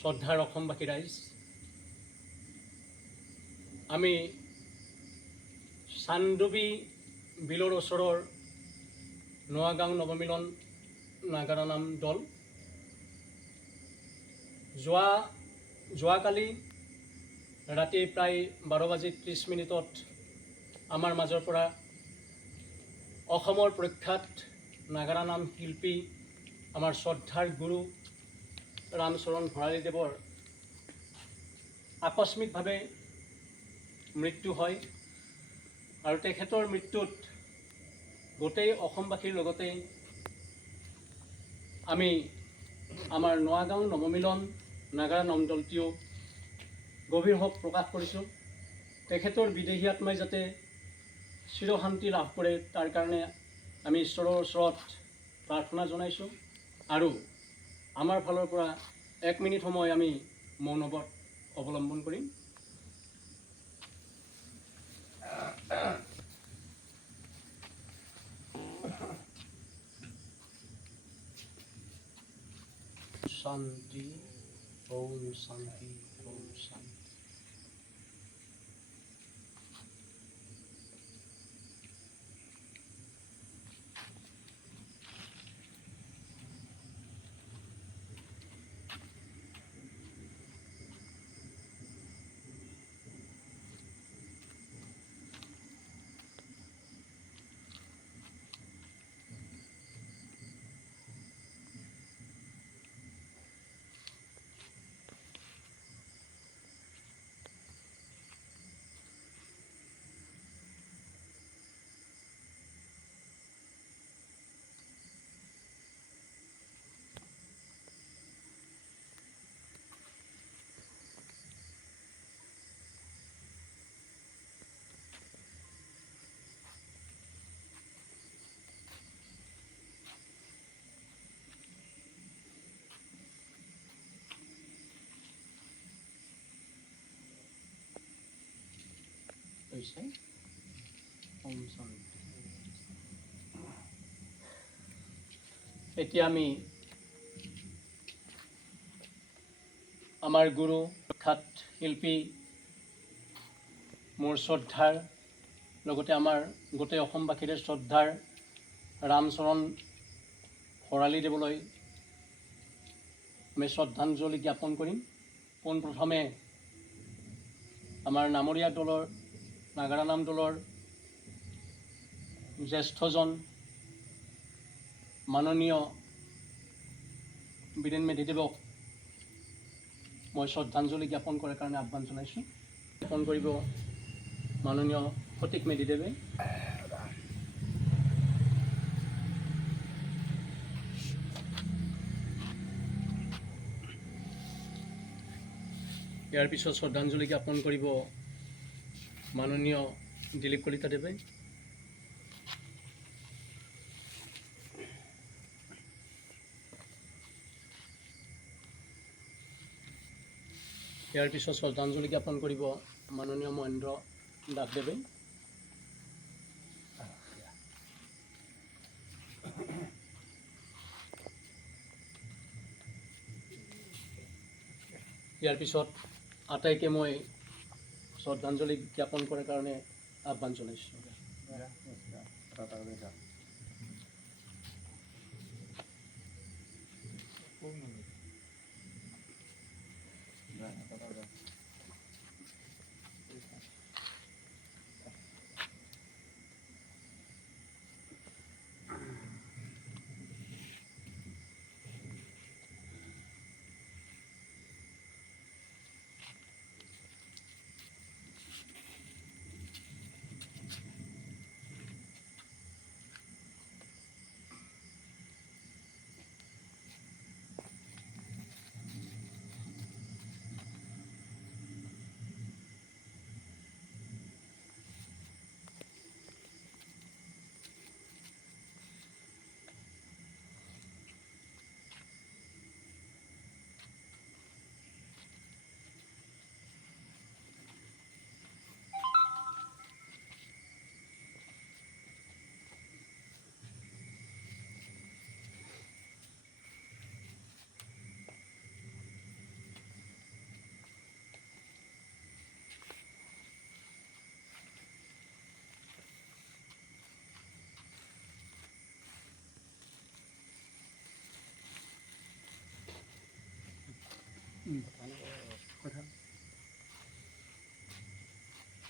শ্ৰদ্ধাৰ অসমবাসী ৰাইজ, আমি চান্দুবি বিলৰ ওচৰৰ নোৱাগাঁও নৱমিলন নাগাৰা নাম দল যোৱাকালি ৰাতি প্ৰায় 12:30 আমাৰ মাজৰ পৰা অসমৰ প্ৰখ্যাত নাগাৰা নাম শিল্পী আমাৰ শ্ৰদ্ধাৰ গুৰু ৰামচৰণ ভৰালীদেৱৰ আকস্মিকভাৱে মৃত্যু হয় আৰু তেখেতৰ মৃত্যুত গোটেই অসমবাসীৰ লগতে আমি আমাৰ নোৱাগাঁও নৱমিলন নাগাৰা নাম দলটিও গভীৰ শোক প্ৰকাশ কৰিছোঁ। তেখেতৰ বিদেহী আত্মাই যাতে চিৰশান্তি লাভ কৰে তাৰ কাৰণে আমি ঈশ্বৰৰ ওচৰত প্ৰাৰ্থনা জনাইছোঁ আৰু আমাৰ ফালৰ পৰা 1 মিনিট সময় আমি মৌনব্ৰত অৱলম্বন কৰিম। শান্তি, ওম শান্তি, ওম শান্তি। এতিয়া আমি আমাৰ গুৰু প্ৰখ্যাত শিল্পী মোৰ শ্ৰদ্ধাৰ লগতে আমাৰ গোটেই অসমবাসীৰে শ্ৰদ্ধাৰ ৰামচৰণ ভৰালীদেৱলৈ আমি শ্ৰদ্ধাঞ্জলি জ্ঞাপন কৰিম। পোনপ্ৰথমে আমাৰ নামৰীয়া দলৰ নাগাৰা নাম দলৰ জ্যেষ্ঠজন মাননীয় বীৰেন মেধিদেৱক মই শ্ৰদ্ধাঞ্জলি জ্ঞাপন কৰাৰ কাৰণে আহ্বান জনাইছোঁ। জ্ঞাপন কৰিব মাননীয় ফটিক মেধিদেৱে। ইয়াৰ পিছত শ্ৰদ্ধাঞ্জলি জ্ঞাপন কৰিব মাননীয় দিলীপ কলিতাদেৱে। ইয়াৰ পিছত শ্ৰদ্ধাঞ্জলি জ্ঞাপন কৰিব মাননীয় মহেন্দ্ৰ দাসদেৱে। ইয়াৰ পিছত আটাইকে মই শ্ৰদ্ধাঞ্জলি জ্ঞাপন কৰাৰ কাৰণে আহ্বান জনাইছোঁ।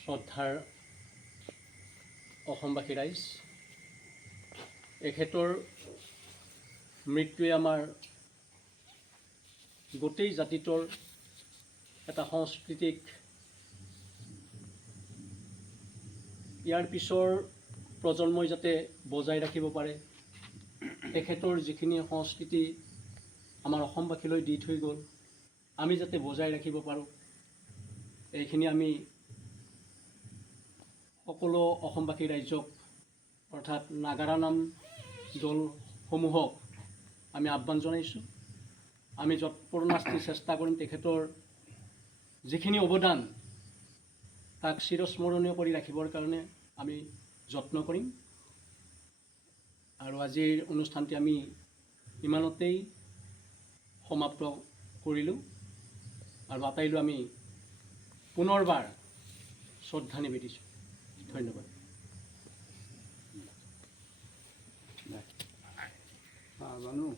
শ্ৰদ্ধাৰ অসমবাসী ৰাইজ, এখেতৰ মৃত্যুৱে আমাৰ গোটেই জাতিটোৰ এটা সংস্কৃতিক ইয়াৰ পিছৰ প্ৰজন্মই যাতে বজাই ৰাখিব পাৰে, তেখেতৰ যিখিনি সংস্কৃতি আমাৰ অসমবাসীলৈ দি থৈ গ'ল, আমি যাতে বজাই ৰাখিব পাৰোঁ, এইখিনি আমি সকলো অসমবাসী ৰাইজক অৰ্থাৎ নাগাৰা নাম দলসমূহক আমি আহ্বান জনাইছোঁ। আমি যৎপৰোনাস্তি চেষ্টা কৰিম তেখেতৰ যিখিনি অৱদান তাক চিৰস্মৰণীয় কৰি ৰাখিবৰ কাৰণে আমি যত্ন কৰিম। আৰু আজিৰ অনুষ্ঠানটি আমি ইমানতেই সমাপ্ত কৰিলোঁ আৰু আটাইলৈ আমি পুনৰবাৰ শ্ৰদ্ধা নিবেদিছোঁ। ধন্যবাদ। জানো